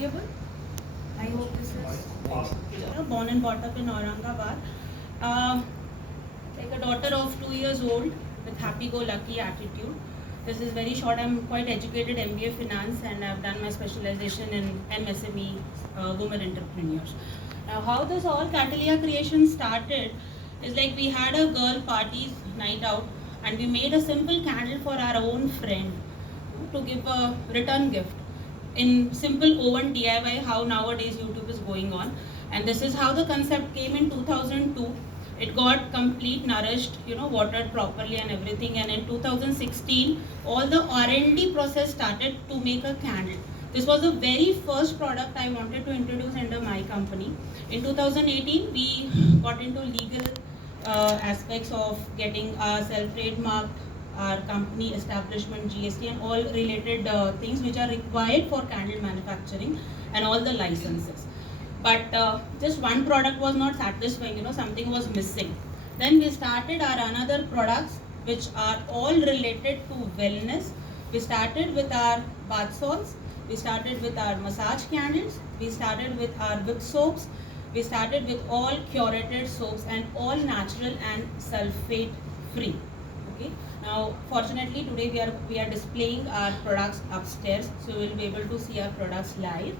audible? I hope this is born and brought up in Aurangabad. Like a daughter of 2 years old with happy-go-lucky attitude. This is very short. I'm quite educated MBA Finance and I've done my specialization in MSME, women entrepreneurs. Now, how this all Cattleya creation started is like we had a girl party night out and we made a simple candle for our own friend to give a return gift in simple oven DIY, how nowadays YouTube is going on. And this is how the concept came in 2002. It got complete nourished, watered properly and everything. And in 2016, all the R&D process started to make a candle. This was the very first product I wanted to introduce under my company. In 2018, we got into legal aspects of getting our self-trademarked, our company establishment, GST and all related things which are required for candle manufacturing and all the licenses. But just one product was not satisfying, something was missing. Then we started our another products which are all related to wellness. We started with our bath salts, we started with our massage candles, we started with our whip soaps, we started with all curated soaps and all natural and sulfate free. Okay. Now, fortunately, today we are displaying our products upstairs, so we will be able to see our products live.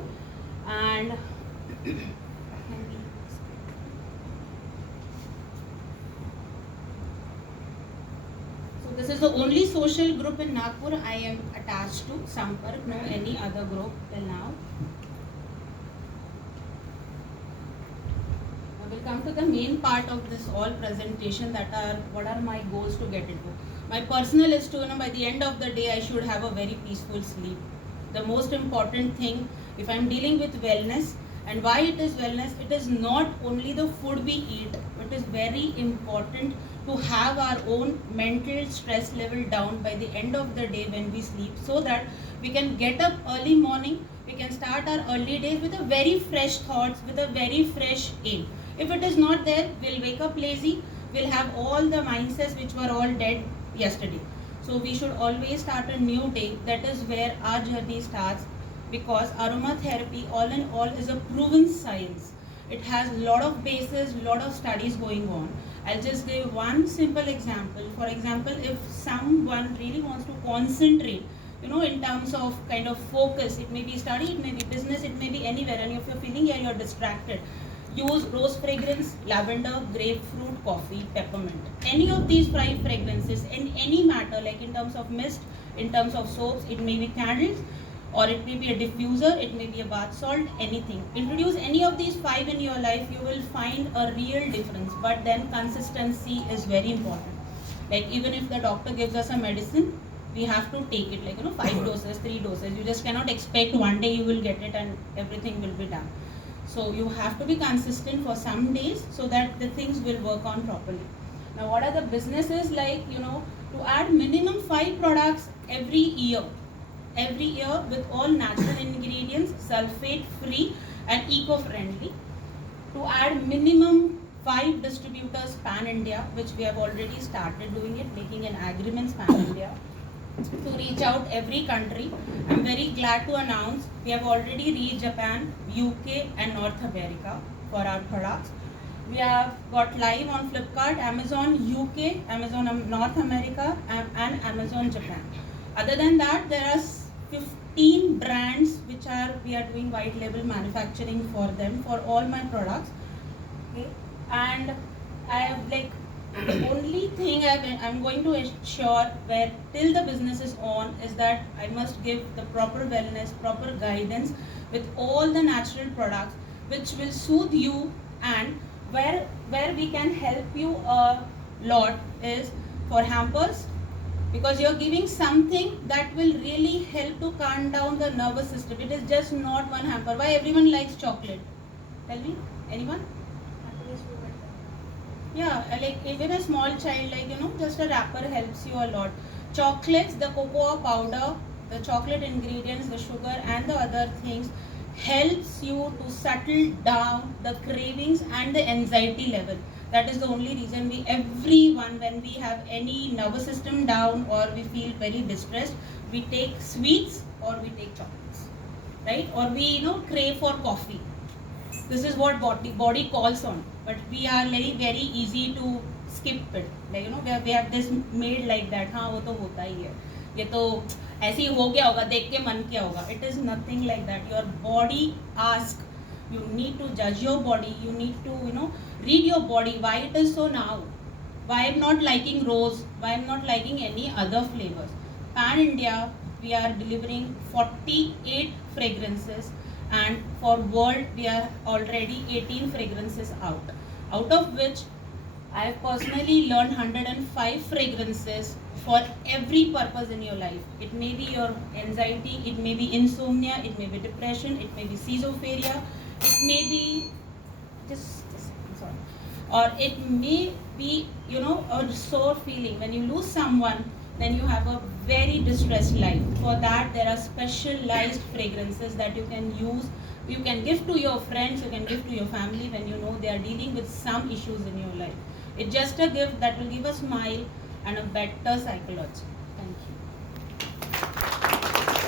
And so this is the only social group in Nagpur I am attached to. Sampark, no any other group till now. We'll come to the main part of this all presentation, that are what are my goals to get into. My personal is to, by the end of the day I should have a very peaceful sleep. The most important thing, if I'm dealing with wellness, and why it is wellness, it is not only the food we eat, it is very important to have our own mental stress level down by the end of the day when we sleep, so that we can get up early morning, we can start our early days with a very fresh thoughts, with a very fresh aim. If it is not there, we'll wake up lazy, we'll have all the mindsets which were all dead yesterday. So we should always start a new day. That is where our journey starts, because aromatherapy all in all is a proven science. It has a lot of bases, lot of studies going on. I'll just give one simple example. For example, if someone really wants to concentrate, in terms of kind of focus, it may be study, it may be business, it may be anywhere, and if you're feeling here, you're distracted, use rose fragrance, lavender, grapefruit, coffee, peppermint. Any of these 5 fragrances in any matter, like in terms of mist, in terms of soaps, it may be candles, or it may be a diffuser, it may be a bath salt, anything. Introduce any of these 5 in your life, you will find a real difference. But then consistency is very important. Like even if the doctor gives us a medicine, we have to take it, like 5 doses, 3 doses. You just cannot expect one day you will get it and everything will be done. So you have to be consistent for some days so that the things will work on properly. Now what are the businesses like, to add minimum 5 products every year with all natural ingredients, sulfate free and eco-friendly. To add minimum 5 distributors pan-India, which we have already started doing it, making an agreement pan-India, to reach out every country. I'm very glad to announce we have already reached Japan, UK and North America for our products. We have got live on Flipkart, Amazon UK, Amazon North America and Amazon Japan. Other than that, there are 15 brands which we are doing white label manufacturing for them for all my products. Okay, and I have the only thing I'm going to ensure where till the business is on is that I must give the proper wellness, proper guidance with all the natural products which will soothe you, and where we can help you a lot is for hampers, because you're giving something that will really help to calm down the nervous system. It is just not one hamper. Why everyone likes chocolate? Tell me, anyone? Yeah, like even a small child, just a wrapper helps you a lot. Chocolates, the cocoa powder, the chocolate ingredients, the sugar and the other things helps you to settle down the cravings and the anxiety level. That is the only reason everyone, when we have any nervous system down or we feel very distressed, we take sweets or we take chocolates. right? Or we crave for coffee. This is what body calls on, but we are very easy to skip it. Like we have this made like that. हाँ वो तो होता ही है. ये तो ऐसे ही हो गया होगा, देख के मन किया होगा. It is nothing like that. Your body asks. You need to judge your body. You need to read your body. Why it is so now? Why I'm not liking rose? Why I'm not liking any other flavors? Pan India, we are delivering 48 fragrances, and for world we are already 18 fragrances out of which I have personally learned 105 fragrances for every purpose in your life. It may be your anxiety, it may be insomnia, it may be depression, it may be schizophrenia, it may be just a second, sorry, or it may be a sore feeling when you lose someone. Then you have a very distressed life. For that, there are specialized fragrances that you can use. You can give to your friends, you can give to your family when you know they are dealing with some issues in your life. It's just a gift that will give a smile and a better psychology. Thank you.